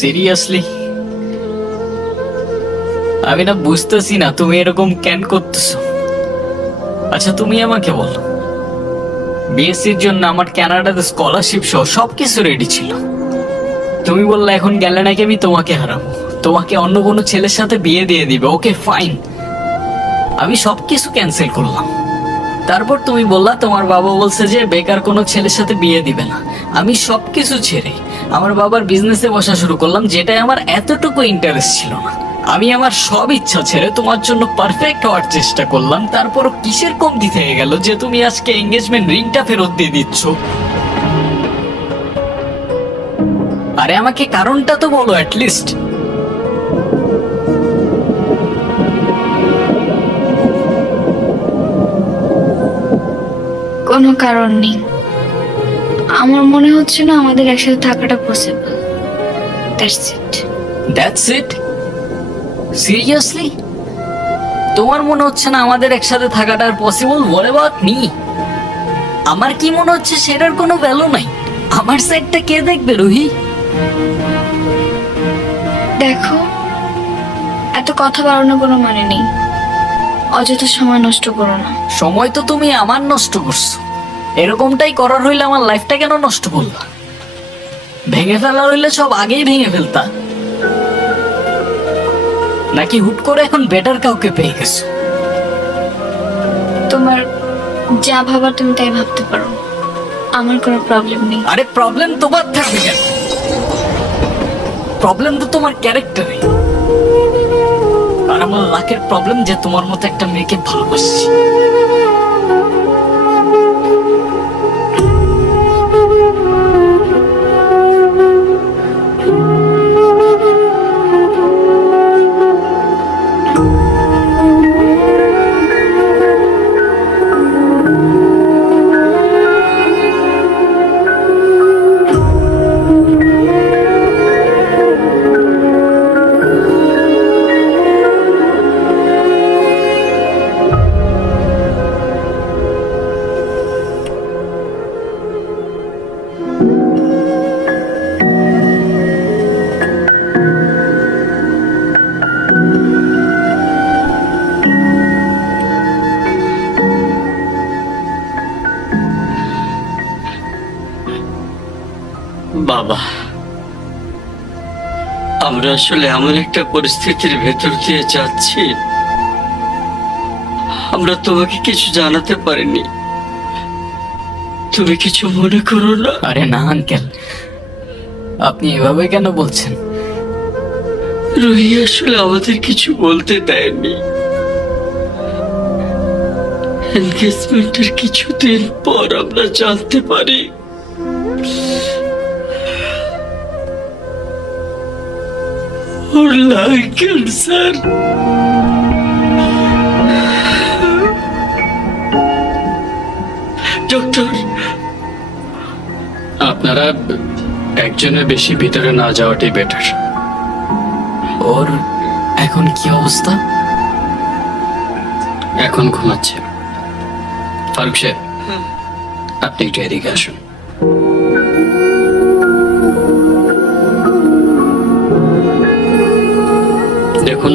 Seriously আমি না বুঝতেছি না তুমি এরকম কেন করতেছো। আচ্ছা তুমি আমাকে বলো, বিএসসির জন্য আমার কানাডাতে স্কলারশিপ সহ সবকিছু রেডি ছিল। তুমি বললে এখন গেলে নাকি আমি তোমাকে হারাবো, তোমাকে অন্য কোনো ছেলের সাথে বিয়ে দিয়ে দিবে। ওকে ফাইন, আমি সবকিছু ক্যান্সেল করলাম। তারপর তুমি বললা তোমার বাবা বলছে যে বেকার কোনো ছেলের সাথে বিয়ে দিবে না। আমি সবকিছু ছেড়ে আমার বাবার বিজনেসে বসা শুরু করলাম, যেটাই আমার এতটুকু ইন্টারেস্ট ছিল না। আমি আমার সব ইচ্ছা ছেড়ে তোমার জন্য পারফেক্ট হওয়ার চেষ্টা করলাম। তারপরও কিসের কমতি থেকে গেল যে তুমি আজকে এঙ্গেজমেন্ট রিংটা ফেরত দিয়ে দিচ্ছ? আরে আমাকে কারণটা তো বলো অ্যাটলিস্ট। কোনো কারণ নেই। আমার মনে হচ্ছে না আমাদের একসাথে থাকাটা possible. That's it. That's it? Seriously তোমার মনে হচ্ছে না আমাদের একসাথে থাকাটা আর পসিবল? What about me? আমার কি মনে হচ্ছে সেটার কোনো ভ্যালু নাই? আমার সাইডটা কে দেখবে রুহি? দেখো, এত কথা বাড়ানোর কোনো মানে নেই। অযথা সময় নষ্ট করো না। সময় তো তুমি আমার নষ্ট করছো। এরকমটাই করার হইলে আমার লাইফটা কেন নষ্ট করলা? ভেঙে ফেলার হইলে সব আগেই ভেঙে ফেলতা, নাকি হুট করে এখন বেটার কাউকে পেয়ে গেছো? তোমার যা ভাবার তুমি তাই ভাবতে পারো, আমার কোনো প্রবলেম নেই। আরে প্রবলেম তোমার থাকবে কেন? প্রবলেম তো তোমার ক্যারেক্টারে। আর আমার লাখের প্রবলেম যে তোমার মতো একটা মেয়েকে ভালোবাসছি। বাবা, আমরা আসলে এমন একটা পরিস্থিতির ভেতর দিয়ে যাচ্ছি, আমরা তোমাকে কিছু জানাতে পারিনি। তুমি কিছু মনে করো না। আরে না আঙ্কেল, আপনি এভাবে কেন বলছেন? রুহি আসলে আমাদের কিছু বলতে দেয়নি। এনগেজমেন্টের কিছুদিন পর আমরা জানতে পারি ওর লাং ক্যান্সার। ডক্টর, আপনারা একজনের বেশি ভিতরে না যাওয়াটাই বেটার। ওর এখন কি অবস্থা? এখন ঘুমাচ্ছে। ফারুক সাহেব, আপনি একটু এদিকে আসুন। দেখুন,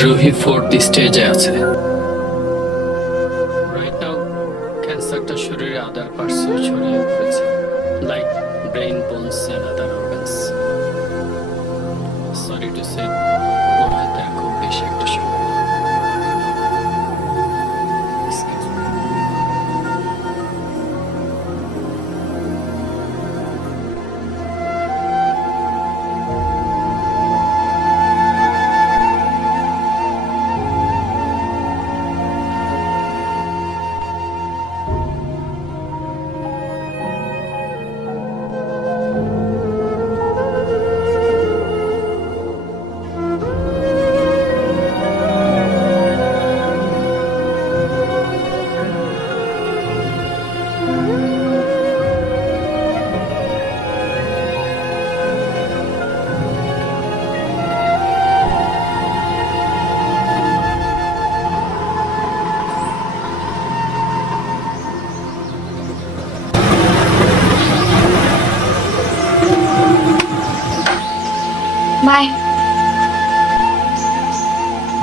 রুহি 4th স্টেজে আছে। রাইট নাও ক্যান্সারটা শরীরে আদার পার্টসেও ছড়িয়ে পড়েছে, like brain, bones and other organs. Sorry to say, ওর হাতে আর খুব বেশি একটা সময় নেই। Excuse me.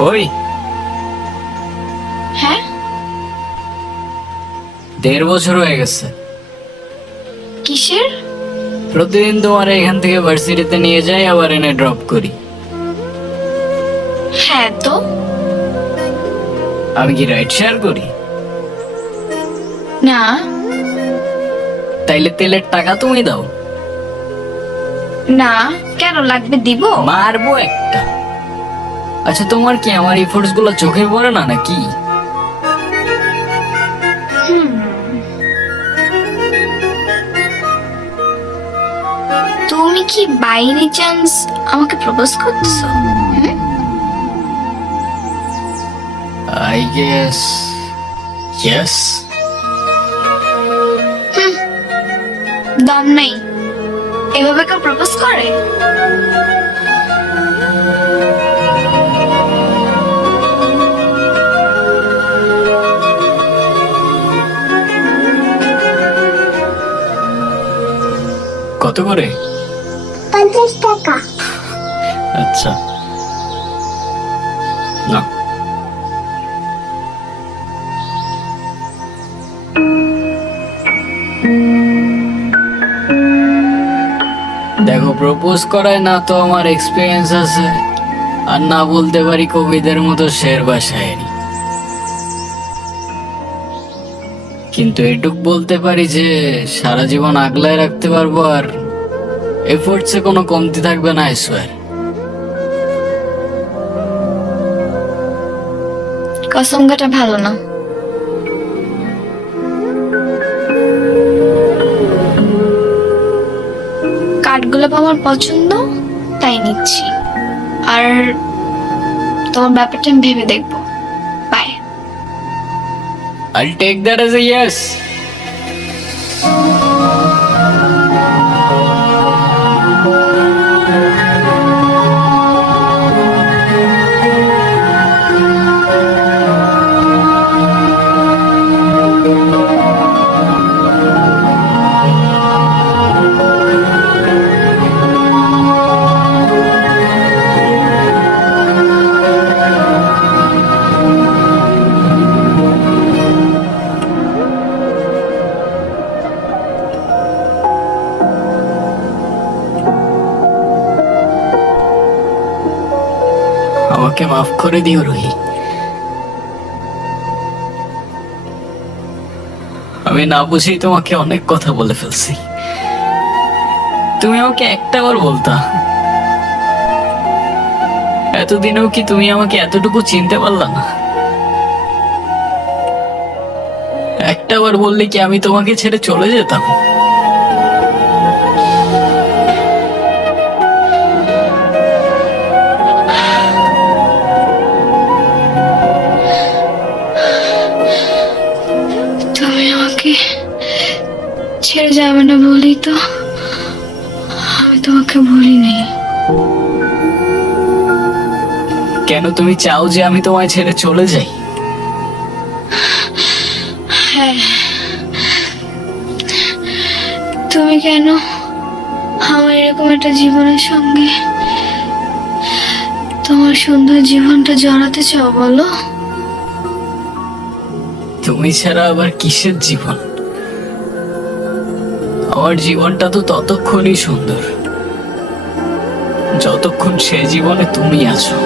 ওই হ্যাঁ, 1.5 বছর হয়ে গেছে। কিসের? প্রতিদিন তোমার এখান থেকে ভার্সিটিতে নিয়ে যাই, আবার এনে ড্রপ করি। হ্যাঁ তো, আমি কি রাইড শেয়ার করি? না। তাইলে তেলের টাকা তুমি দাও। না, কেন লাগবে, দিব। মারবো একটা। আচ্ছা, তোমার কি আমার এফোর্টস গুলো চোখে পড়ে না নাকি? হুম, তুমি কি বাইরে চান্স আমাকে প্রপোজ করতেছো? I guess yes. দম নাই, এভাবে কেউ প্রপোজ করে? কত করে? 50 টাকা। আচ্ছা, না। দেখো, প্রপোজ করায় না তো আমার এক্সপিরিয়েন্স আছে, আর না বলতে পারি কবিদের মতো শের বা শায়েরি। কিন্তু এটুক বলতে পারি যে সারা জীবন আগলায় রাখতে পারবো, আর এফোর্টসে কোনো কমতি থাকবে না, আই সোয়ার। কসমকাটা ভালো না। কাঠগোলাপ আমার পছন্দ, তাই নিচ্ছি। আর তোমার ব্যাপারটা আমি ভেবে দেখবো। By. I'll take that as a yes. আমাকে মাফ করে দিও রুহি। আমি না বুঝেই তোমাকে অনেক কথা বলে ফেলছি। তুমি আমাকে একটাবার বলতা। এতদিনেও কি তুমি আমাকে এতটুকু চিনতে পারলা না? একটাবার বললে কি আমি তোমাকে ছেড়ে চলে যেতাম? তুমি আমাকে ছেড়ে যাবে না বলেই তো আমি তোমাকে বলিনি। কেন তুমি চাও যে আমি তোমায় ছেড়ে চলে যাই? হ্যাঁ, তুমি কেন আমার এরকম একটা জীবনের সঙ্গে তোমার সুন্দর জীবনটা জড়াতে চাও বলো? তুমি ছাড়া আবার কিসের জীবন? আমার জীবনটা তো ততক্ষণই সুন্দর যতক্ষণ সে জীবনে তুমি আছো।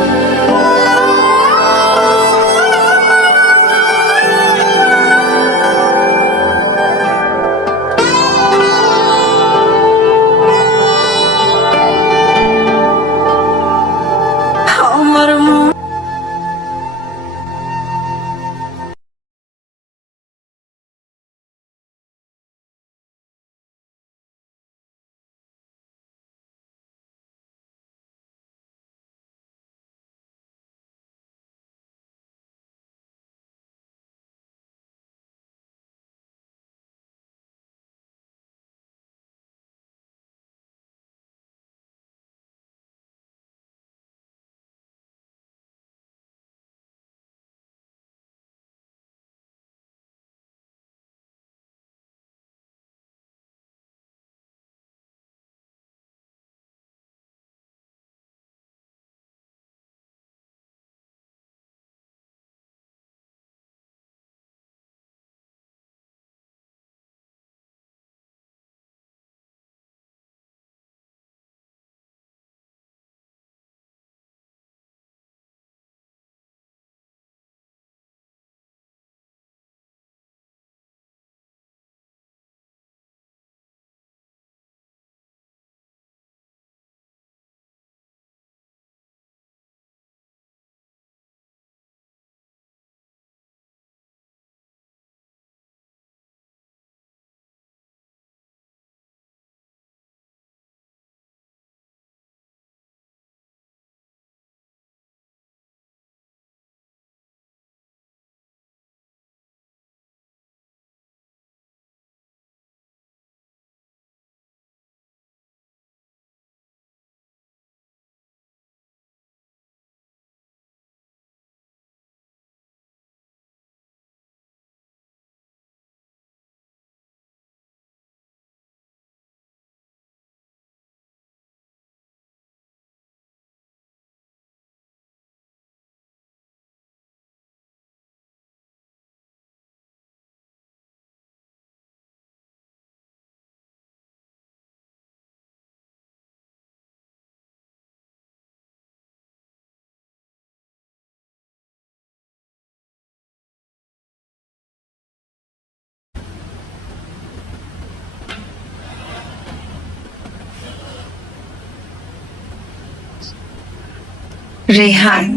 রেহান,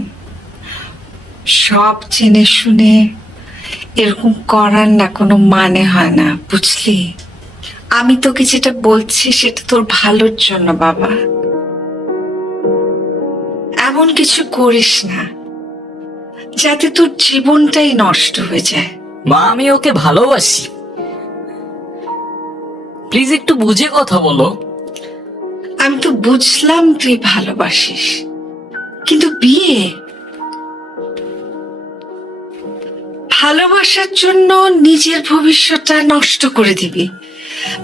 সব জেনে শুনে এরকম করার না কোনো মানে হয় না, বুঝলি? আমি তোকে যেটা বলছি সেটা তোর ভালোর জন্য বাবা। এমন কিছু করিস না যাতে তোর জীবনটাই নষ্ট হয়ে যায়। মা, আমি ওকে ভালোবাসি, প্লিজ একটু বুঝে কথা বলো। আমি তো বুঝলাম তুই ভালোবাসিস, কিন্তু বিয়ে ভালোবাসার জন্য নিজের ভবিষ্যৎটা নষ্ট করে দিবি?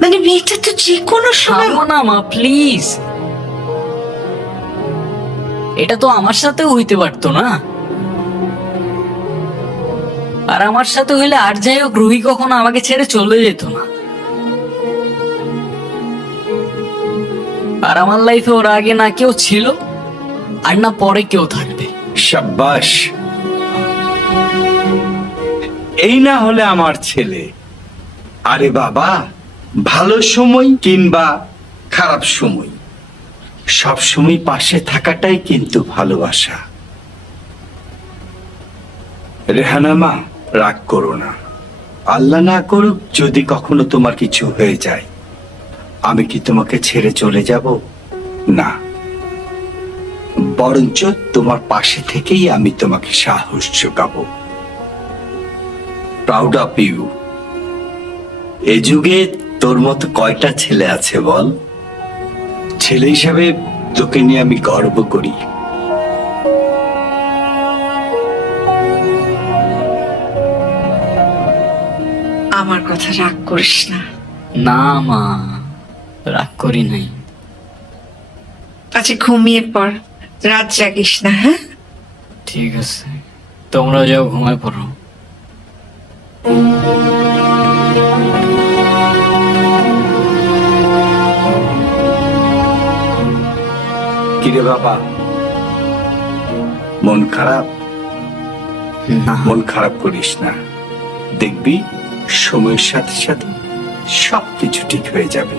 মানে মেয়েটা তো যে কোনো সময়। থামো না মা, প্লিজ। এটা তো আমার সাথে হইতে পারতো না, আর আমার সাথে হইলে আর যাই হোক রুহি কখনো আমাকে ছেড়ে চলে যেত না। আর আমার লাইফে ওর আগে না কেউ ছিল আর না পরে কেউ থাকবে। সাব্বাস, এই না হলে আমার ছেলে। আরে বাবা, ভালো সময় কিংবা খারাপ সময় সব সময় পাশে থাকাটাই কিন্তু ভালোবাসা। রেহানা মা, রাগ করো না। আল্লাহ না করুক যদি কখনো তোমার কিছু হয়ে যায়, আমি কি তোমাকে ছেড়ে চলে যাব? না, বরঞ্চ তোমার পাশে থেকেই আমি তোমাকে সাহস যোগাবো। Proud of you. এ যুগে তোর মতো কয়টা ছেলে আছে বল? ছেলে হিসাবে তোকে নিয়ে আমি গর্ব করি। আমার কথা রাগ করিস না। না মা, রাগ করি নাই। আচ্ছা ঘুমিয়ে পড়, রাত জাগিস না। হ্যাঁ, ঠিক আছে, তোমরা যাও, ঘুমায় পড়ো। কিরে বাবা, মন খারাপ? না, মন খারাপ করিস না, দেখবি সময়ের সাথে সাথে সবকিছু ঠিক হয়ে যাবে।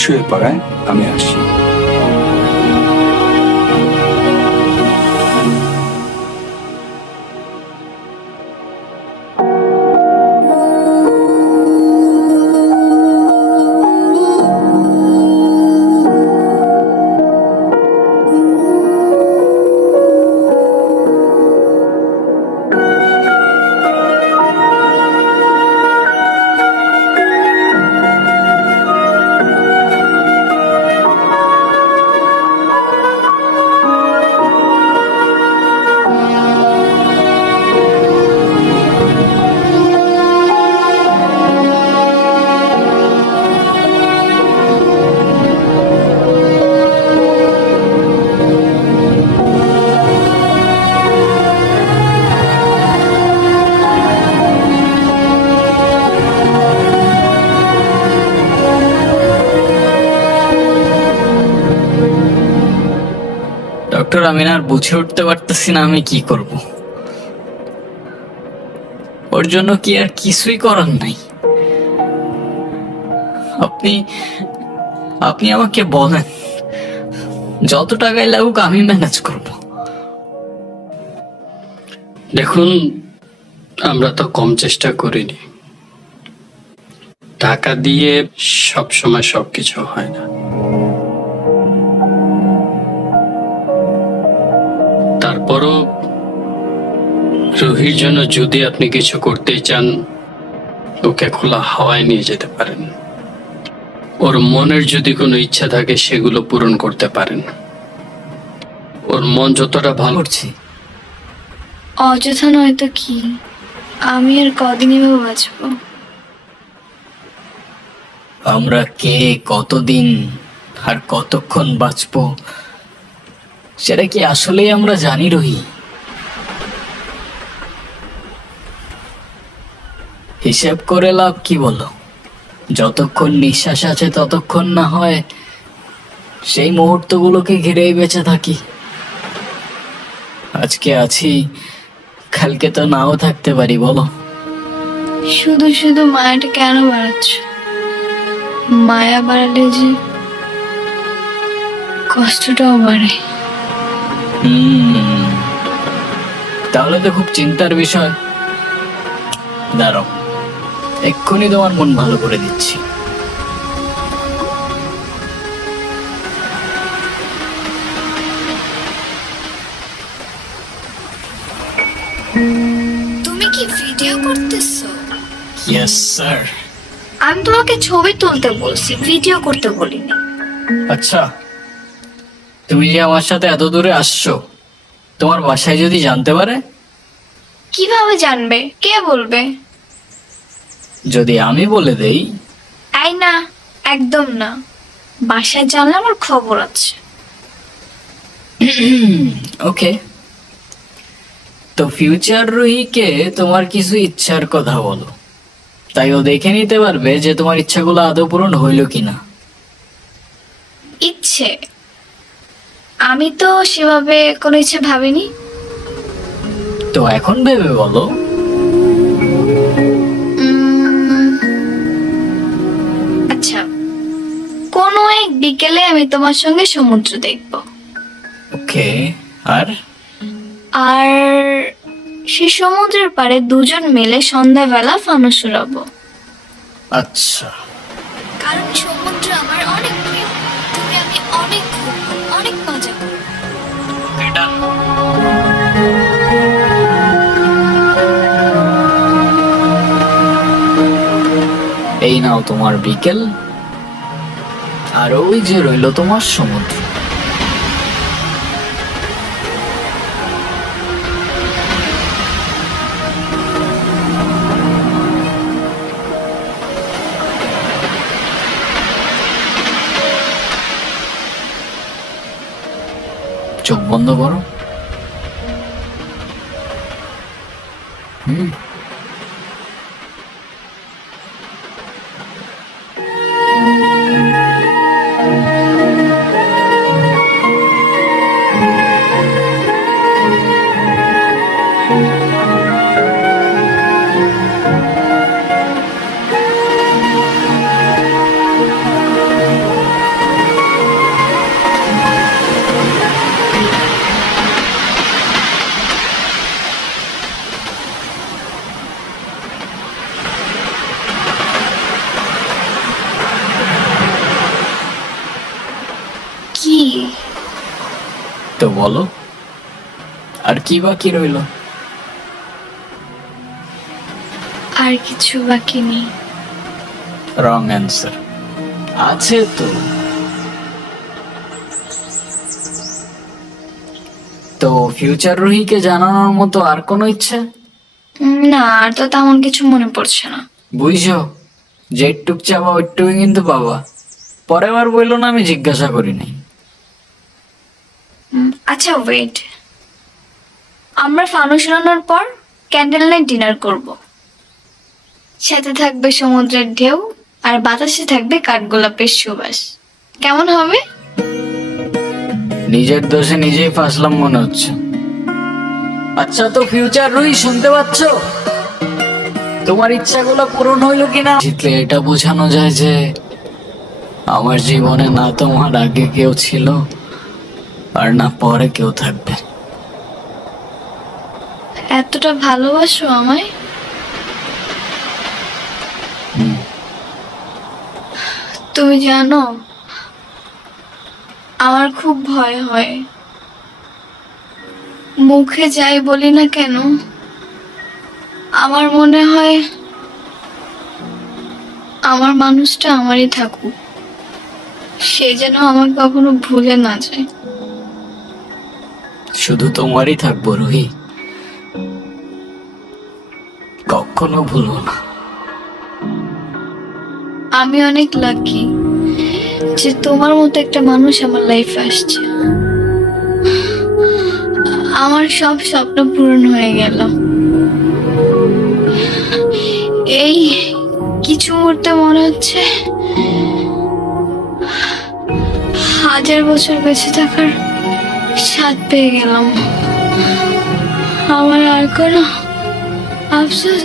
শুয়ে পড়ায়, আমি আসি। ডক্টর, আমি না আর বুঝে উঠতে পারতেছি না আমি কি করব। ওর জন্য কি আর কিছুই করার নাই? আপনি আপনি আমাকে বলেন, যত টাকাই লাগুক আমি ম্যানেজ করব। দেখুন, আমরা তো কম চেষ্টা করিনি। টাকা দিয়ে সব সময় সবকিছু হয় না। তারপরও রুহির জন্য যদি আপনি কিছু করতে চান, ওকে খোলা হাওয়ায় নিয়ে যেতে পারেন। ওর মনের যদি কোনো ইচ্ছা থাকে সেগুলো পূরণ করতে পারেন। ওর মন যতটা ভালো করছি। অযথা নয়তো কি, আমি আর কদিন এভাবে বাঁচবো? আমরা কে, কতদিন আর কতক্ষণ বাঁচবো সেটা কি আসলেই আমরা জানি রহি? হিসেব করে লাভ কি বলো? যতক্ষণ নিঃশ্বাস আছে ততক্ষণ না হয় সেই মুহূর্তগুলোকে ঘিরেই বেঁচে থাকি। আজকে আছি, কালকে তো নাও থাকতে পারি, বলো? শুধু শুধু মায়াটা কেন বাড়াচ্ছ? মায়া বাড়ালে যে কষ্টটাও বাড়ে। হুম, তাহলে তো খুব চিন্তার বিষয়। দাঁড়াও, এক্ষুনি তোমার মন ভালো করে দিচ্ছি। তুমি কি ভিডিও করতেছো? Yes sir. আমি তোমাকে ছবি তুলতে বলছি, ভিডিও করতে বলিনি। আচ্ছা, তুমি যে আমার সাথে এত দূরে আসছো, তোমার বাসায় যদি জানতে পারে? কিভাবে জানবে? কে বলবে? যদি আমি বলে দেই? এই না, একদম না। বাসায় জানলে আমার খবর আছে। ওকে, তো ফিউচার রুহিকে তোমার কিছু ইচ্ছার কথা বলো, তাই ও দেখে নিতে পারবে যে তোমার ইচ্ছাগুলো আদৌ পূরণ হইল কিনা। ইচ্ছে? আমি তো সেভাবে কোনো ইচ্ছে ভাবিনি। তো এখন ভেবে বলো। আচ্ছা, কোনো এক বিকেলে আমি তোমার সঙ্গে সমুদ্র দেখব, ওকে, আর? আর সে সমুদ্রের পাড়ে দুজন মিলে সন্ধ্যাবেলা ফানুস উড়াবো। আচ্ছা, কারণ সমুদ্র আমার অনেক প্রিয়। তুমি আমি অনেক ঘুরবো, অনেক মজা করবো। এই নাও তোমার বিকেল, আর ওই যে রইলো তোমার সমুদ্র। চোখ বন্ধ করো। হুম, কি? তো বলো, আর কি বাকি রইলো? আর কিছু বাকি নেই। Wrong answer. আছে তো। তো ফিউচার রুহিকে জানানোর মতো আর কোনো ইচ্ছে? না, আর তো তেমন কিছু মনে পড়ছে না। বুঝছো, যেটুক চাবা ওইটুকুই কিন্তু পাবা। পরের বার বললো না আমি জিজ্ঞাসা করি নাই। আচ্ছা ওয়েট, আমরা ফানুস উড়ানোর পর ক্যান্ডেল লাইট ডিনার করব। সাথে থাকবে সমুদ্রের ঢেউ, আর বাতাসে থাকবে কাঠগোলাপের সুবাস। কেমন হবে? নিজের দোষে নিজেই ফাঁসলাম মনে হচ্ছে। আচ্ছা, তো ফিউচার রুহি শুনতে পাচ্ছ? তোমার ইচ্ছাগুলো পূরণ হইল কিনা? জিতলে এটা বোঝানো যায় যে আমার জীবনে না তোমার আগে কেউ ছিল, আর না পরে কেউ থাকবে। এতটা ভালোবাসো আমায়? তুমি জানো, আমার খুব ভয় হয়। মুখে যাই বলি না কেন, আমার মনে হয় আমার মানুষটা আমারই থাকুক, সে যেন আমাকে কখনো ভুলে না যায়। শুধু তোমারই থাকবো রুহি, কখনো ভুলবো না। আমি অনেক লাকি যে তোমার মতো একটা মানুষ আমার লাইফে আসছে। আমার সব স্বপ্ন পূরণ হয়ে গেল। এই কিছু মুহূর্তে মনে হচ্ছে 1000 বছর বেঁচে থাকার স্বাদ পেয়ে গেলাম। আমার আর কোনো আফসোস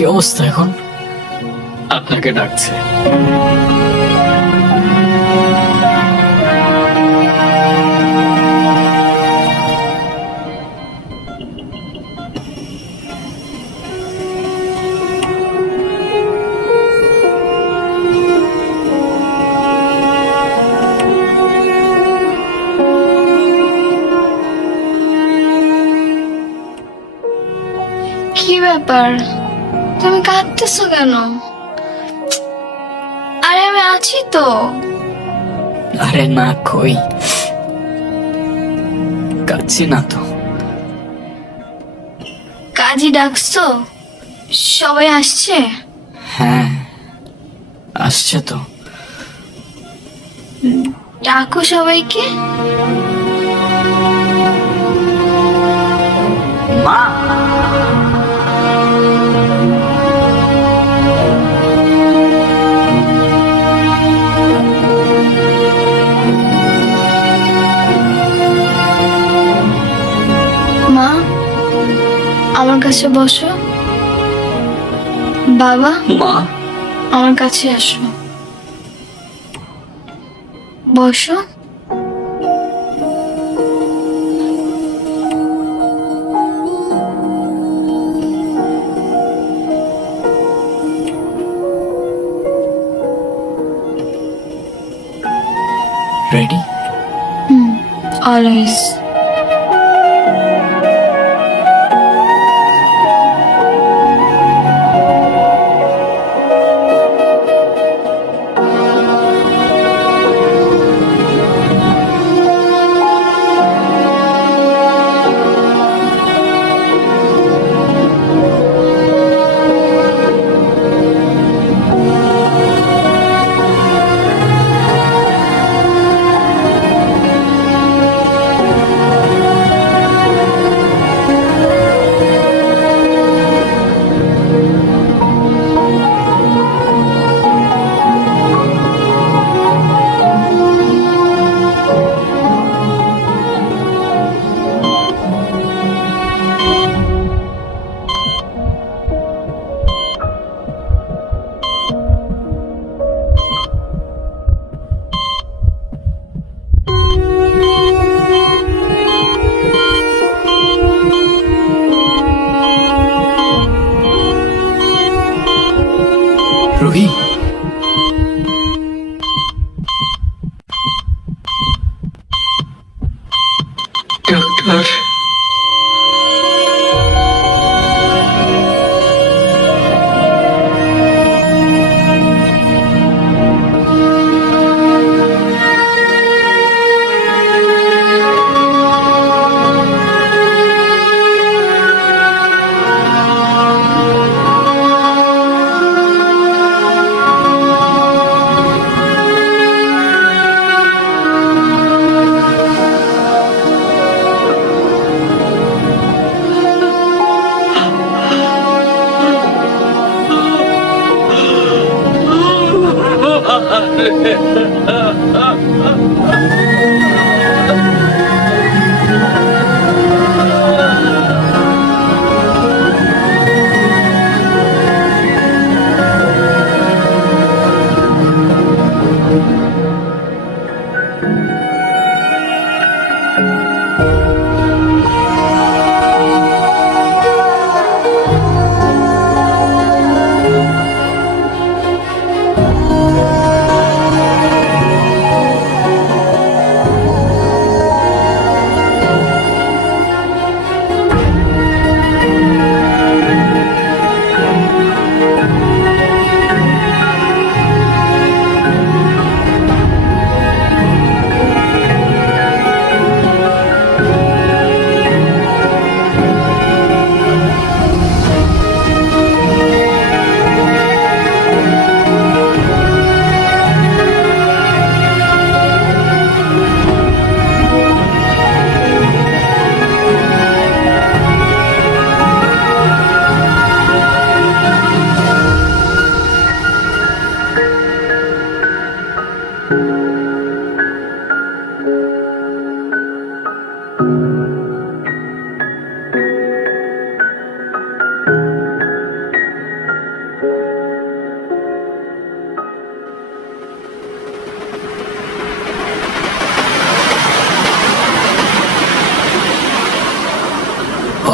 কি অবস্থা এখন? আপনাকে ডাকছে। কি ব্যাপার, তুমি কাঁদতেছো কেন? আরে আমি আছি তো। আরে না, কই কাচ্ছি না তো। কাজী ডাকছো? সবাই আসছে? হ্যাঁ, আসছে তো। ডাকো সবাইকে। মা, মা, আমার কাছে বসো। বাবা, মা, আমার কাছে আসো। বসো। রেডি? অলওয়েজ।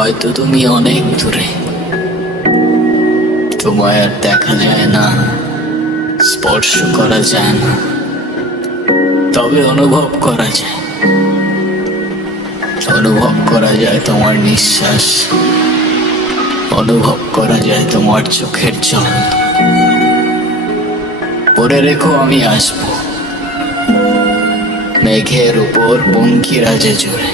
হয়তো তুমি অনেক দূরে, তোমায় আর দেখা যায় না, স্পর্শ করা যায় না, তবে অনুভব করা যায়। অনুভব করা যায় তোমার নিঃশ্বাস, অনুভব করা যায় তোমার চোখের জল। পরে রেখো আমি আসবো মেঘের উপর পঙ্খিরাজে জোরে,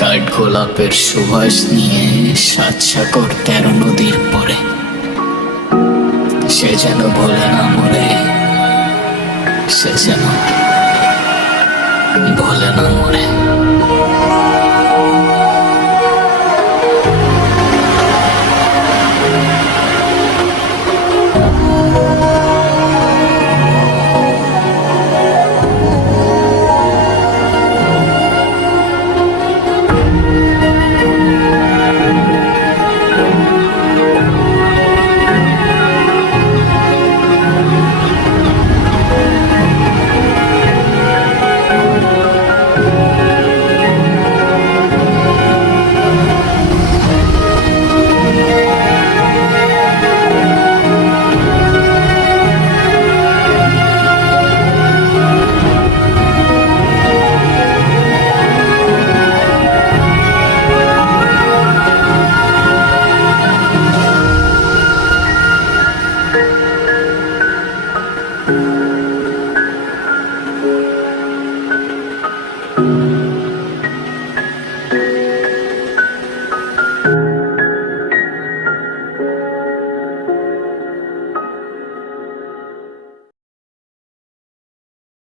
কাঠ গোলাপের সুবাস নিয়ে 7 সাগর 13 নদীর পরে। সে যেন ভোলে না মরে, সে যেন ভোলে না মরে।